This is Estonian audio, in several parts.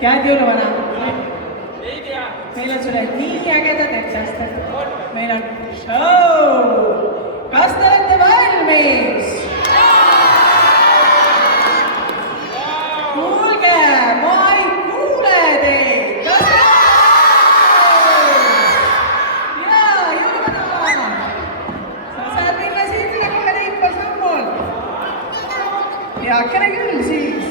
Head jõuluvana! Meil on sulle nii ägedad etteasted. Meil on show! Kas te olete valmis? Kuulge, ma ei kuule teid! Kas te olete? Jaa, jõuluvana! Sa saad minna sinna, kohe liipas sammul. Heakene küll siis.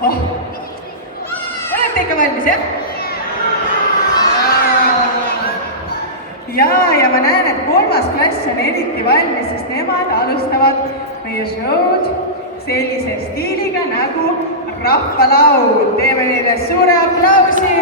Oh. Olete ikka valmis, jah? Ja ma näen, et 3. klass on eriti valmis, sest nemad alustavad meie show'd sellise stiiliga nagu rahvalaul. Teeme neile suure aplausi!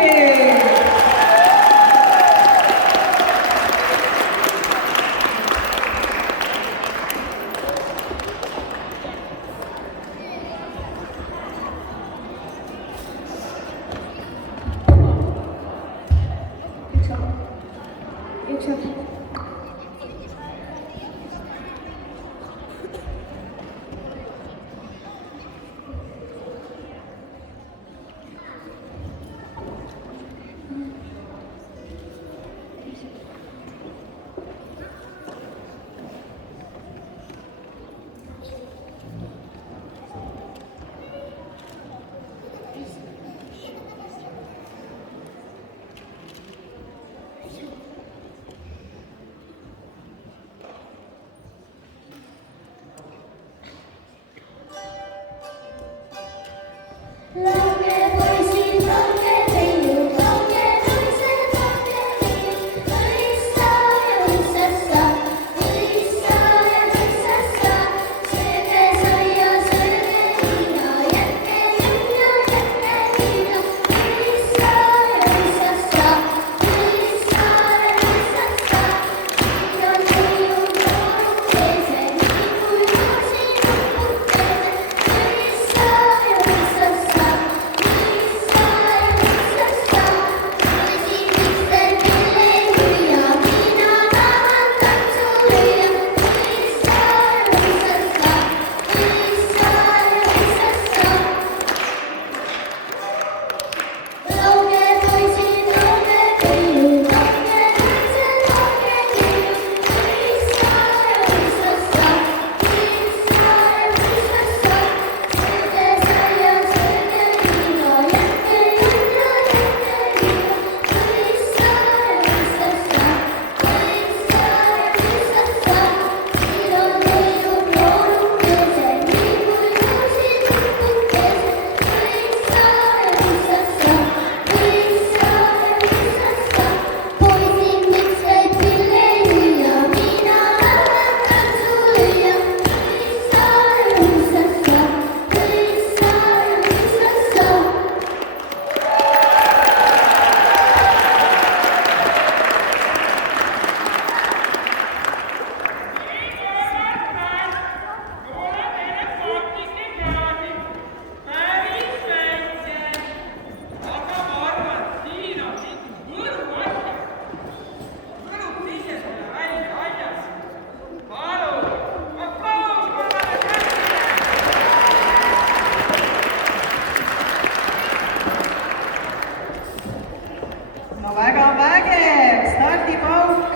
Väga vägev stardipauk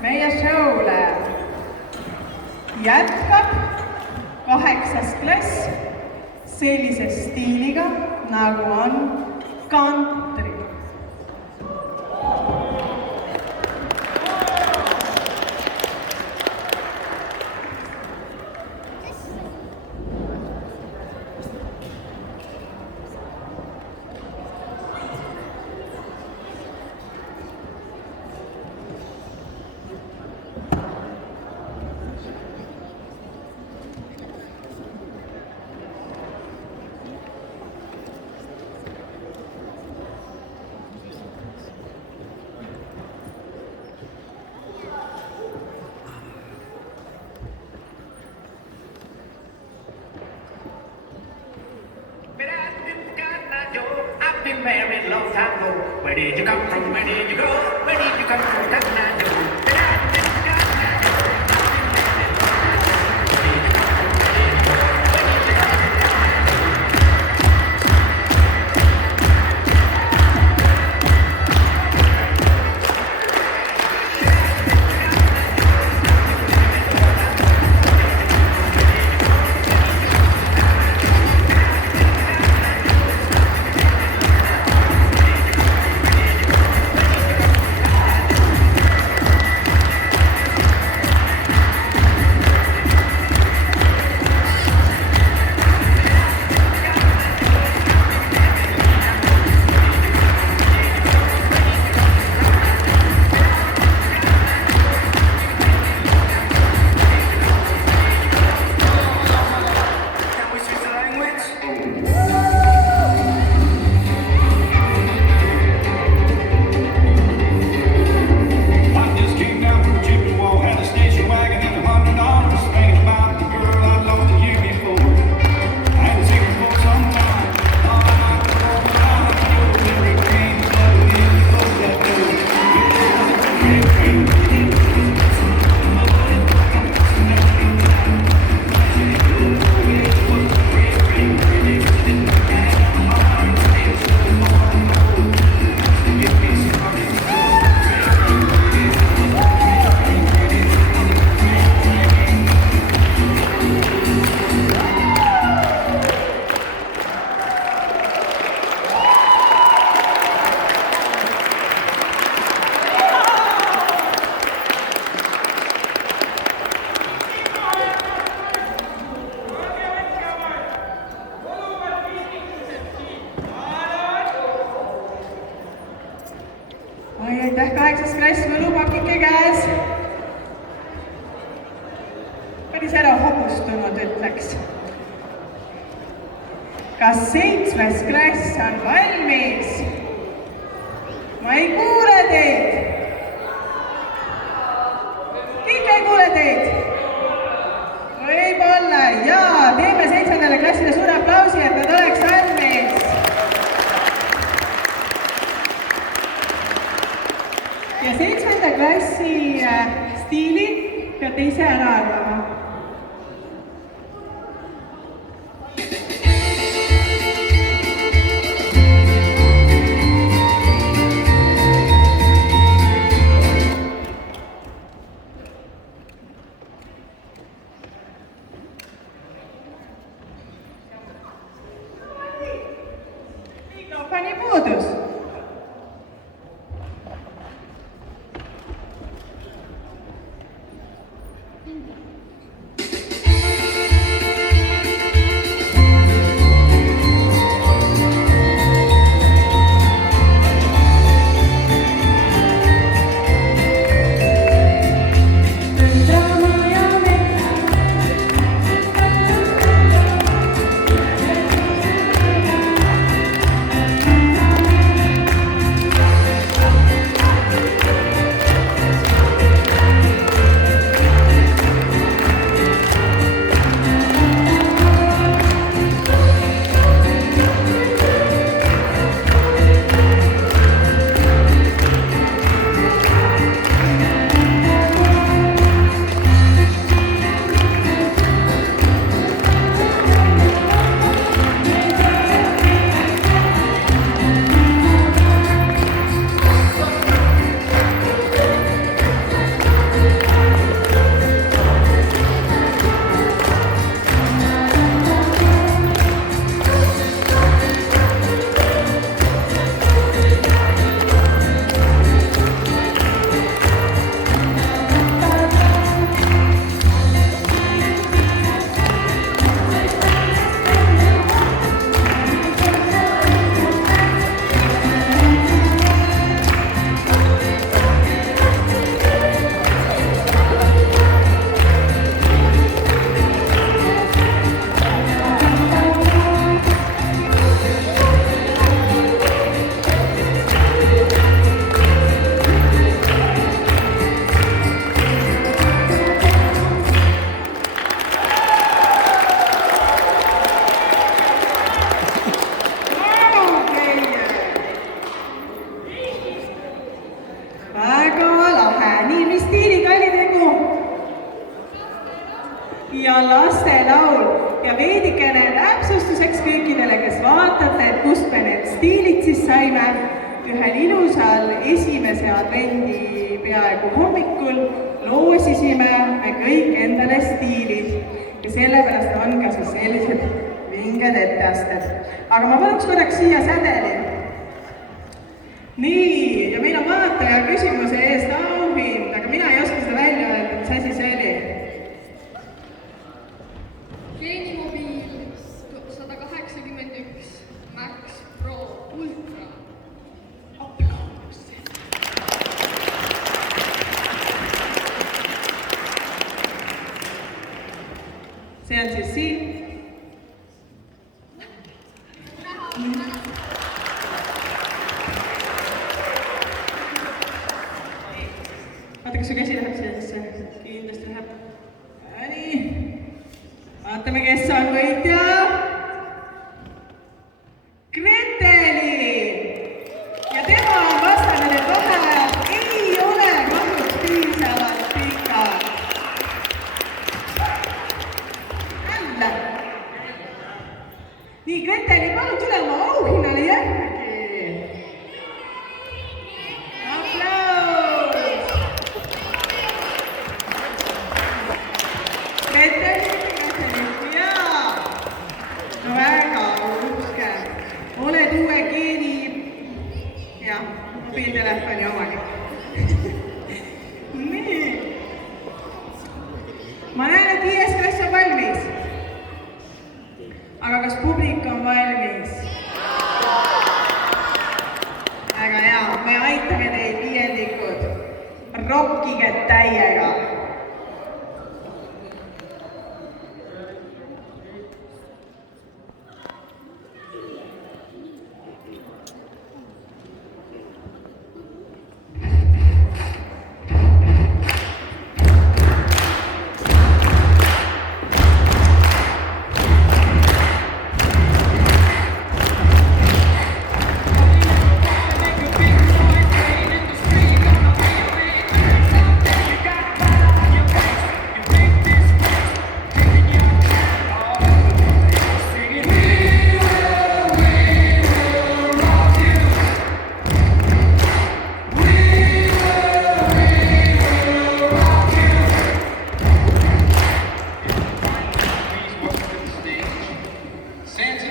meie show'le. Jätkab 8. klass sellise stiiliga, nagu on kantri. been married long time ago. Where did you come from? Where did you go? Where did you come from? oi, aitäh, 8. klass, võlupakike käes. Päris ära hobustunud, ütleks. Kas 7. klass on valmis? Ma ei kuule teid. Kõik ei kuule teid. Võib-olla, jaa, teeme 7. klassile suure aplausi, et nad oleks valmis. Ja 7. klassi stiili peate ise ära arvama. Mikrofoni puudus. Ja lastelaul ja veidikene täpsustuseks kõikidele, kes vaatate, et kust me need stiilid siis saime. Ühel ilusal esimese advendi peaaegu hommikul loosisime me kõik endale stiilid ja sellepärast on ka siis sellised vinged etteasted. Aga ma paluks korraks siia sädeli. Nii, ja meil on vaataja küsimuse eest auhind, aga mina ei oska seda välja öelda, mis asi see oli. Geenimobiil 181 Max Pro Ultra. See on siis siin. Vaata, kas su käsi läheb sellesse? Kindlasti läheb. Nii. Vaatame, kes on võitja. Greteli! Ja tema on vastanud, et vaheajad ei ole kahjuks piisavalt pikad. Jälle! Nii, Greteli, palun tule oma auhinnale järgi. Aplaus! Greteli, jaa! No väga uhke. Oled uue geeni ja mobiiltelefoni omagi. Nii. Ma näen, et 5. klass on valmis. Aga kas publik on valmis? Väga hea, me aitame teid 5. rokkige täiega.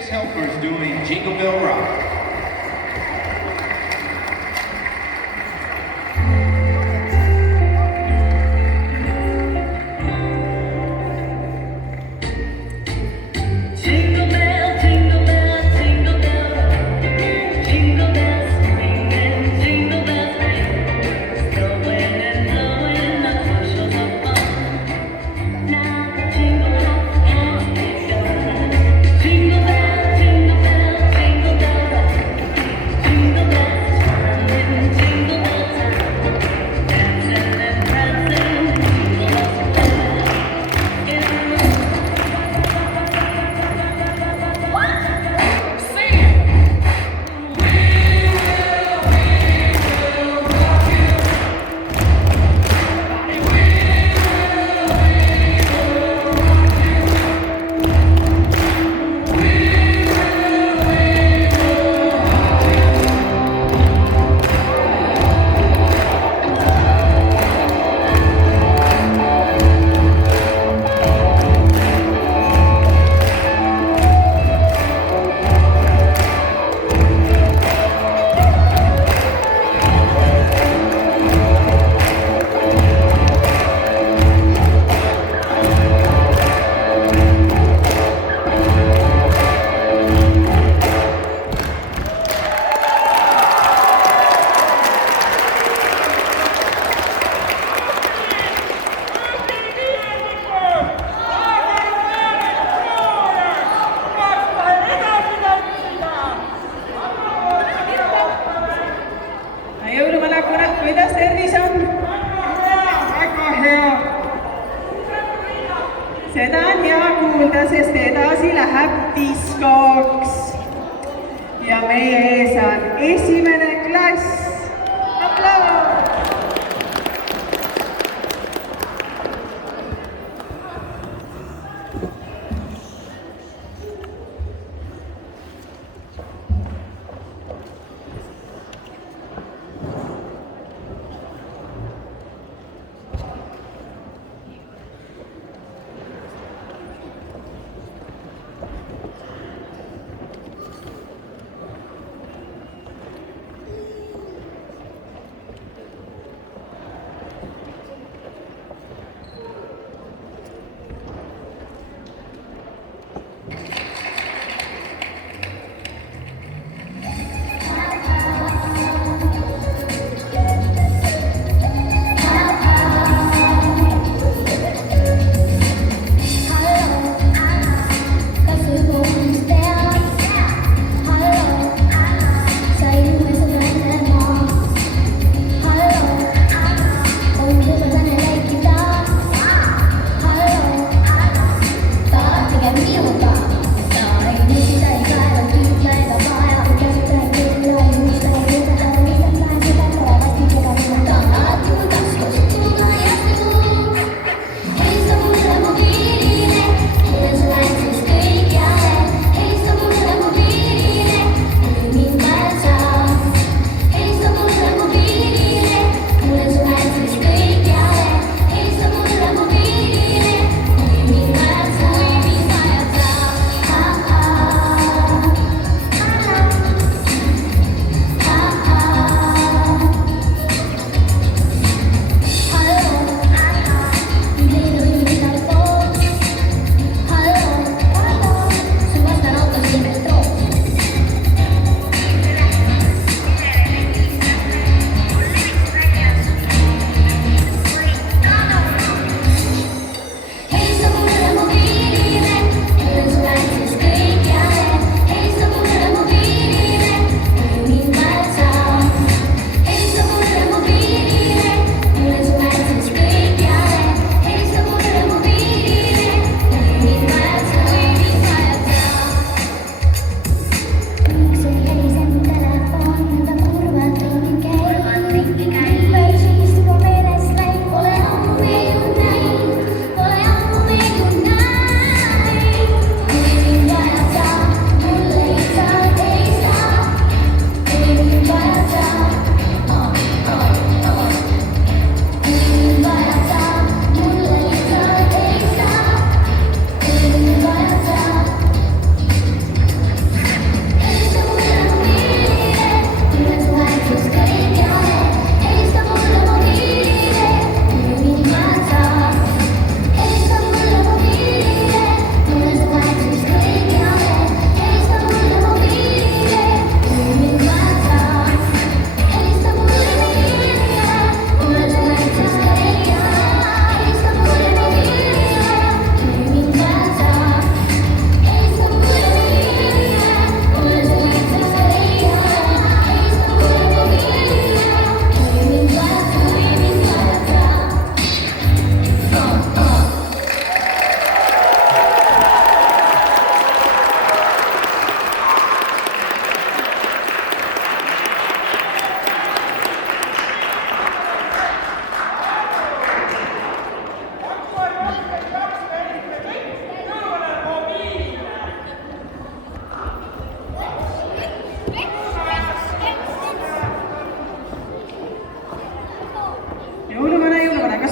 Helpers doing Jingle Bell Rock. Kuidas tervis on? Väga hea. Seda on hea kuulda, sest edasi läheb diskoks. Ja meie ees on esimene klass. Aplaus!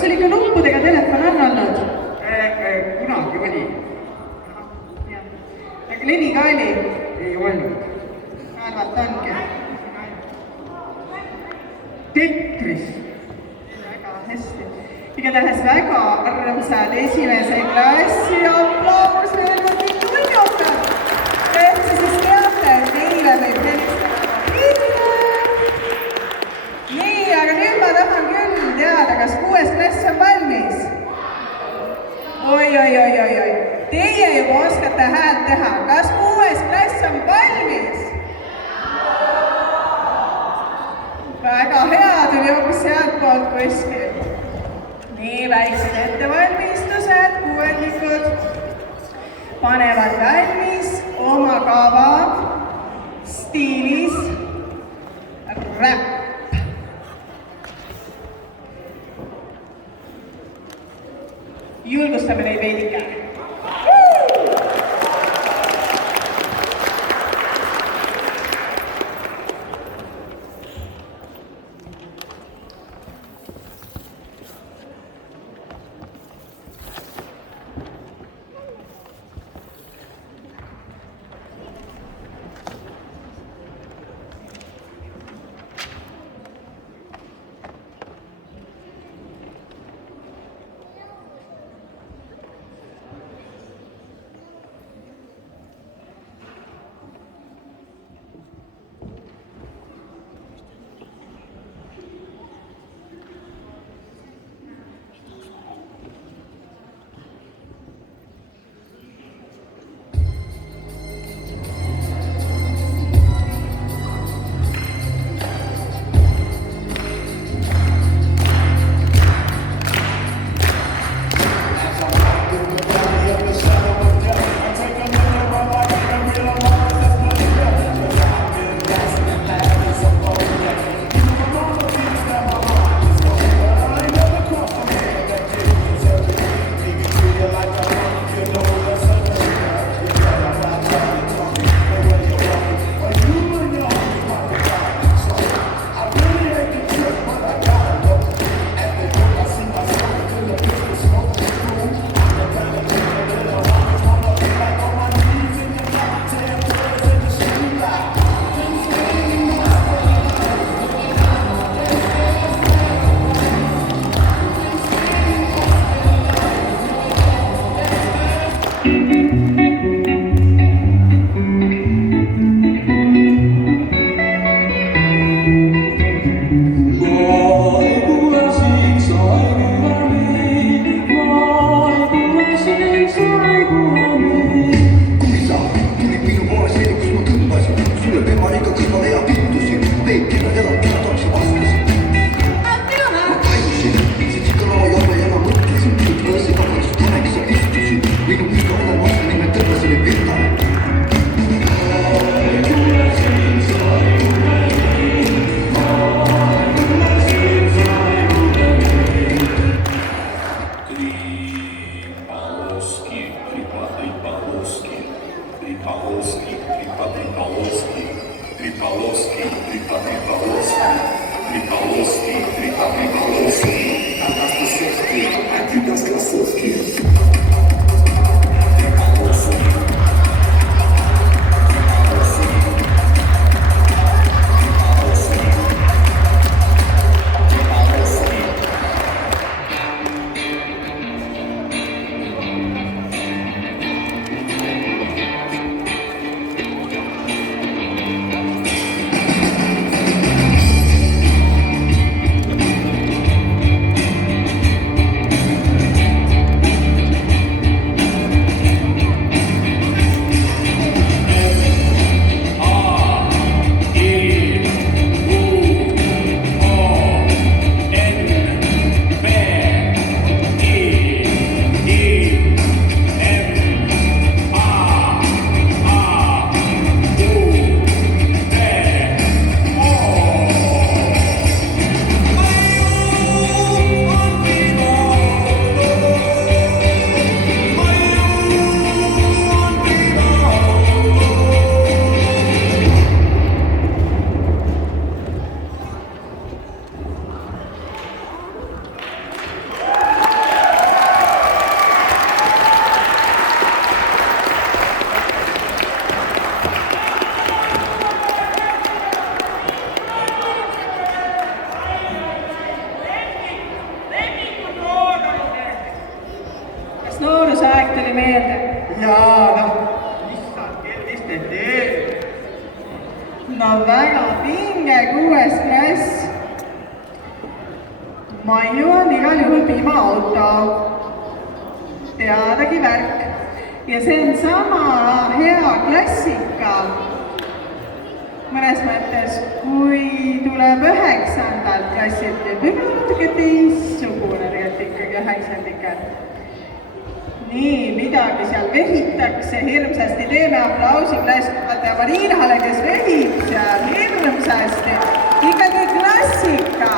sul ikka nuppudega telefon on olnud? Kunagi oli. Aga Leni ka oli? Ei olnud. Arvalt ongi. Tetris. Väga hästi. Igatahes väga armsad esimese klassi aplaus veel kord tunnutab. Et siis teate, et neile võib helistada Priidile. Nii, aga nüüd ma tahan küll teada, kas 6. klass on valmis? Oi. Teie juba oskate häält teha. Kas 6. klass on valmis? Väga hea, tuli hoopis sealt poolt kuskil. Nii väiksed ettevalmistused, kuuendikud panevad valmis oma kava stiilis räpp. Julgustame neid veidike. vinge 6. klass. Maiu on igal juhul piimaauto. Teadagi värk. Ja see on sama hea klassika. Mõnes mõttes, kui tuleb 9. klassilt ja võib-olla natuke teistsugune tegelikult ikkagi 9. Nii, midagi seal vehitakse hirmsasti. Teeme aplausi klassikatajale Mariinale, kes vehib seal hirmsasti. Ikkagi klassika.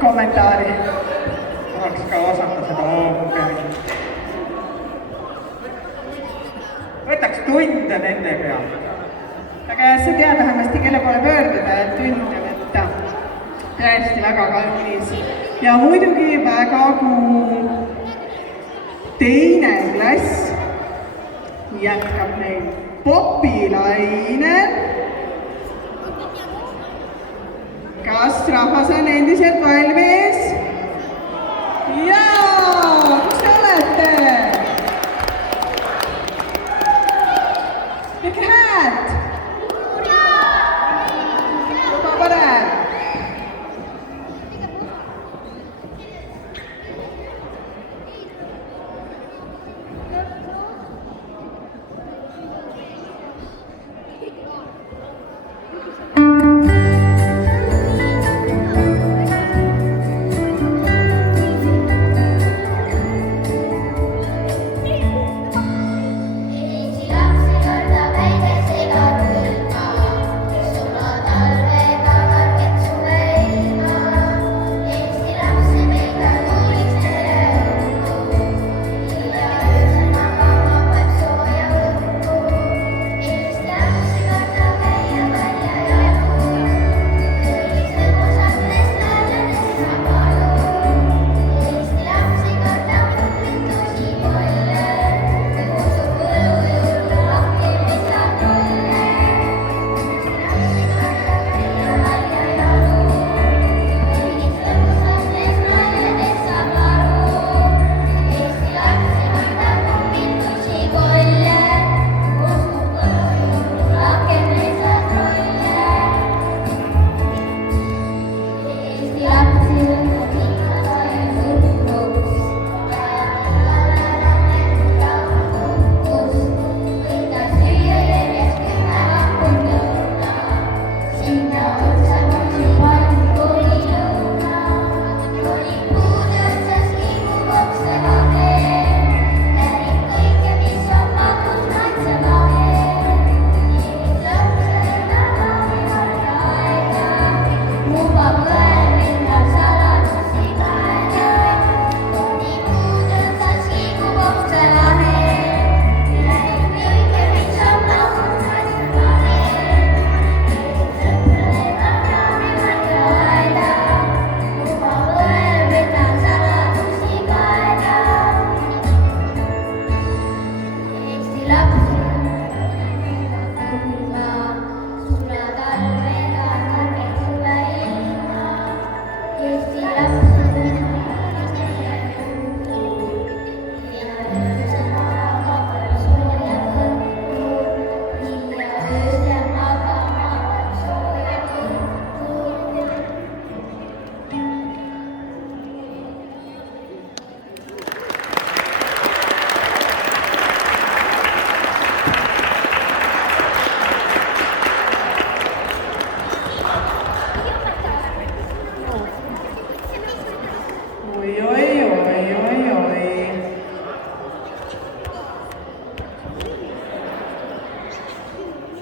kommentaari. Tahaks ka osata seda ooperi. Võtaks tunde nende peal. Aga sa tead vähemasti, kelle poole pöörduda, et tunde võtta. Tõesti väga kallis. Ja muidugi väga kuum. Teine klass jätkab meil popilainel. Kas rahvas on endiselt valmis? Jaa, kus te olete? Tehke häält! Juba parem!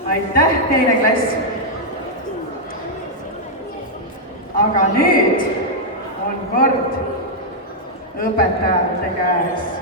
Aitäh, teine klass. Aga nüüd on kord õpetajate käes.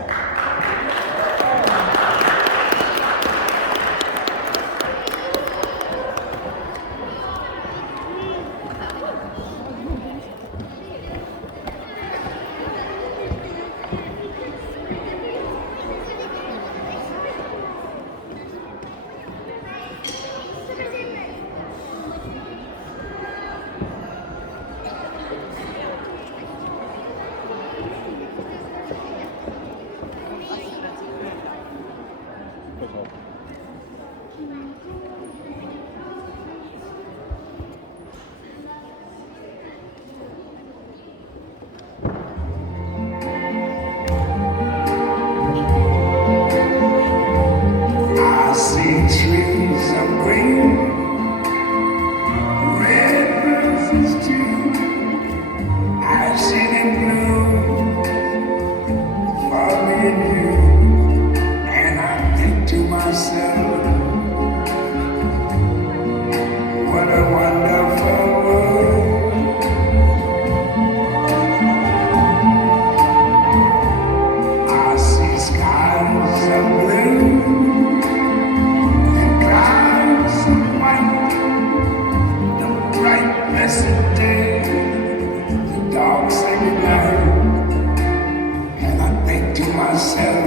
myself.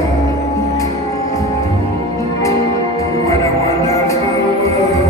What a wonderful world.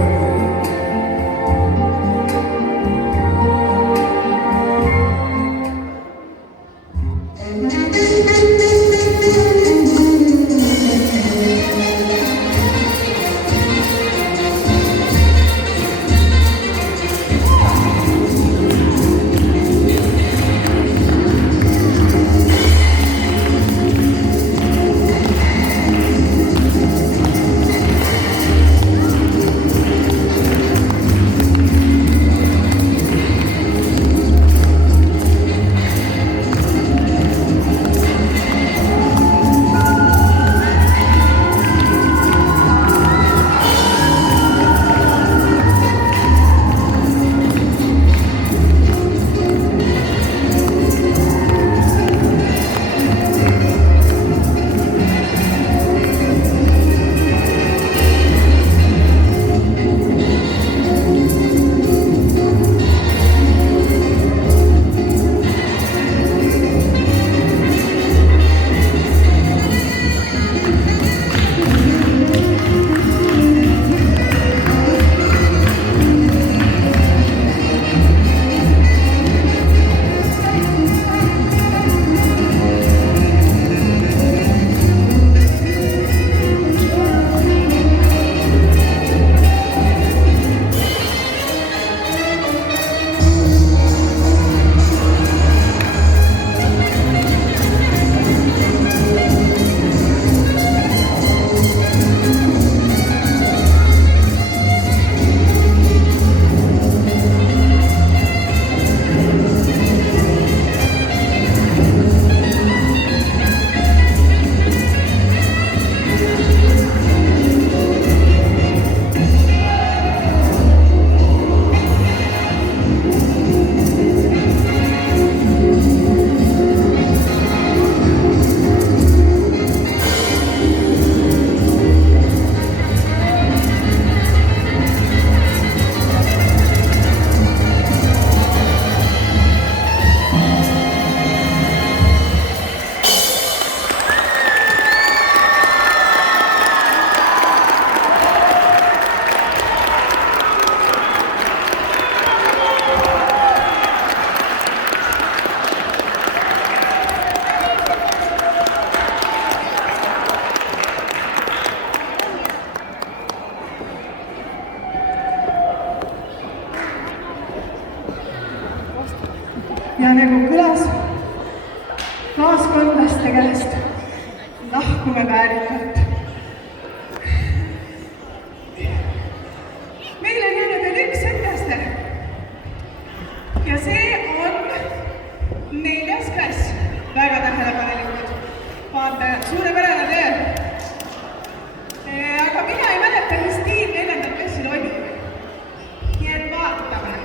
Ja nagu kõlas kaaskondlaste käest, lahkume väärikalt. Meil on jäänud veel üks õpetaja ja see on 4. klass. Väga tähelepanelikud vaatajad, suurepärane töö. Aga mina ei mäleta, mis tiim 4. klassil oli. Nii et vaatame.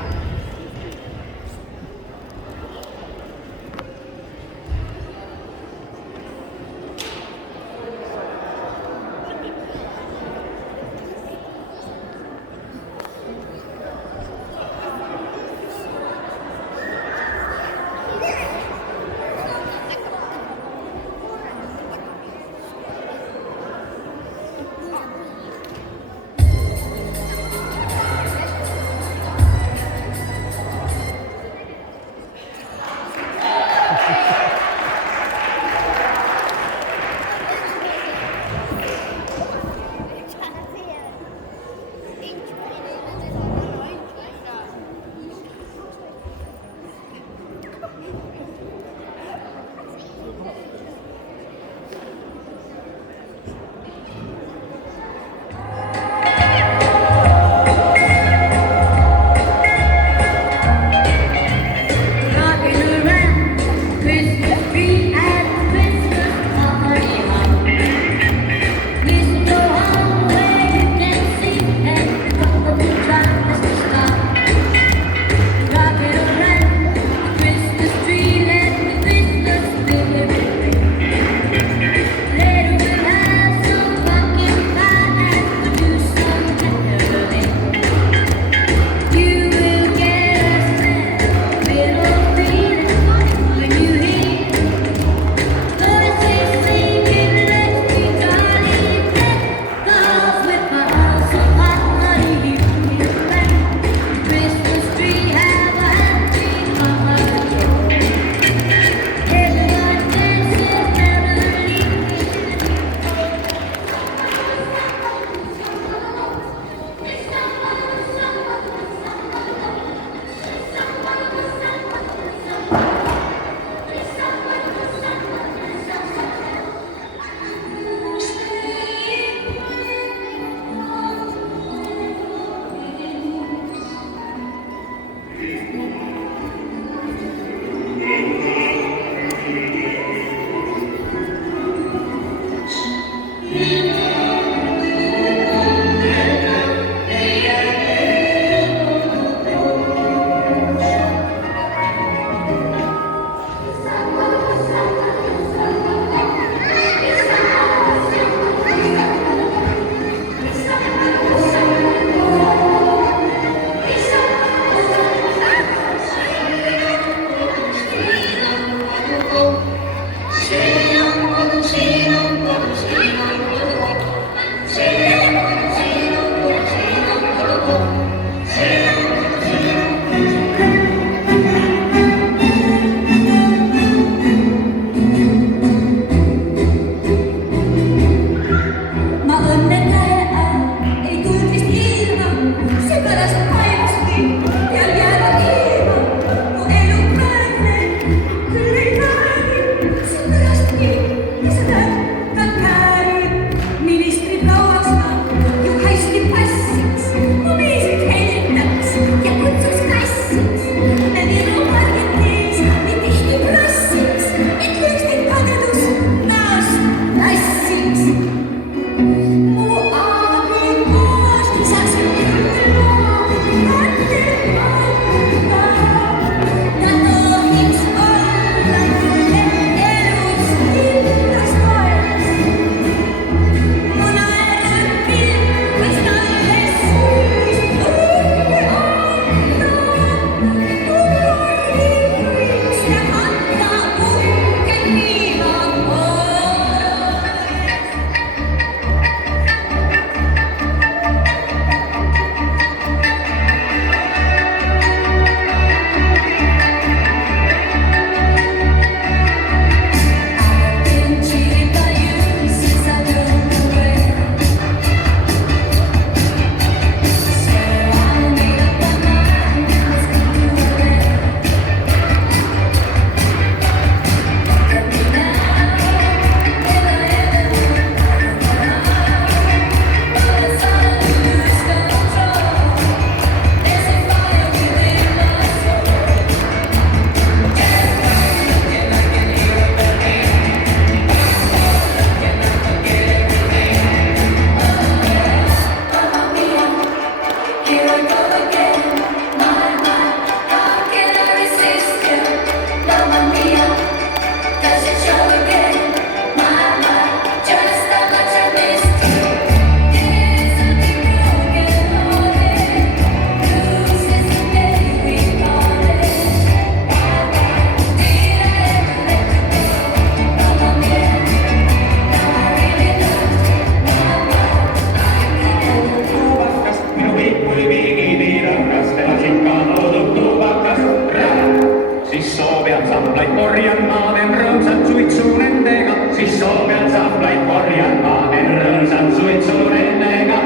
siis soovian sammlaid korjan, ma teen rõõmsat suitsu nendega, siis soovian sammlaid korjan, ma teen rõõmsat suitsu nendega.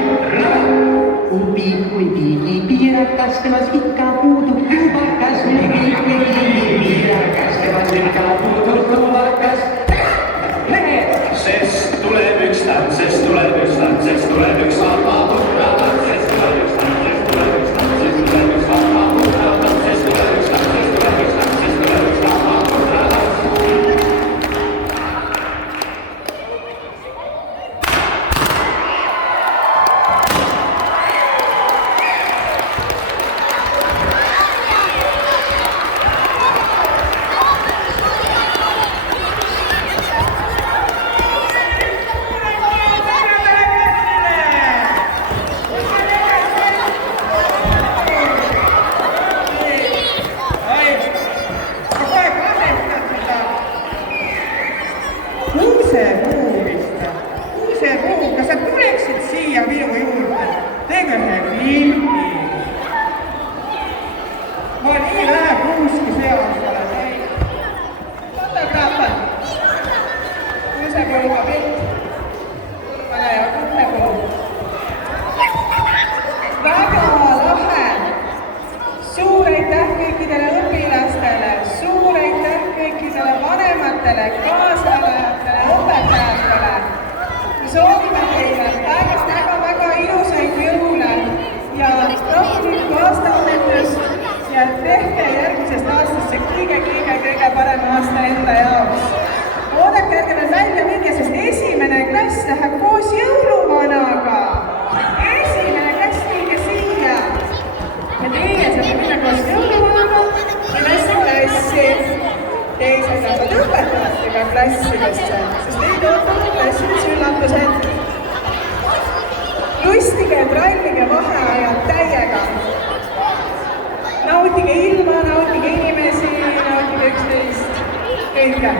Kui piirakas, temas ikka puudub tubakas, piirakas, temas ikka puudub tubakas. Sest tuleb üks tants, sest tuleb üks tants, sest tuleb üks vaba purratants, sest tuleb üks tants, sest tuleb üks tants, sest tuleb üks vaba purratants, sest tuleb üks tants, sest tuleb üks tants, sest tuleb üks vaba purratants. Kuusepuu, kas sa tuleksid siia minu juurde? Teeme ühe pildi. Ma nii vähe kuuski seas olen. Fotograafad. Kuusepuuga pilt. Turvale ja kuusepuu. Väga lahe. Suur aitäh kõikidele õpilastele, suur aitäh kõikidele vanematele, kaasarajatele, õpetajatele. Soovime teile väga ilusaid jõule ja rahulikku aastavahetust ja tehke järgmisest aastast see kõige parem aasta enda jaoks. Oodake, ärge veel välja minge, sest esimene klass läheb koos jõuluvanaga. Esimene klass, minge siia. Ja teie saate minna koos jõuluvanaga klassi. Teised lähevad õpetajatega klassidesse, sest neid ootavad klassides üllatused. Lustige, trallige vaheajad täiega. Nautige ilma, nautige inimesi, nautige üksteist, kõike.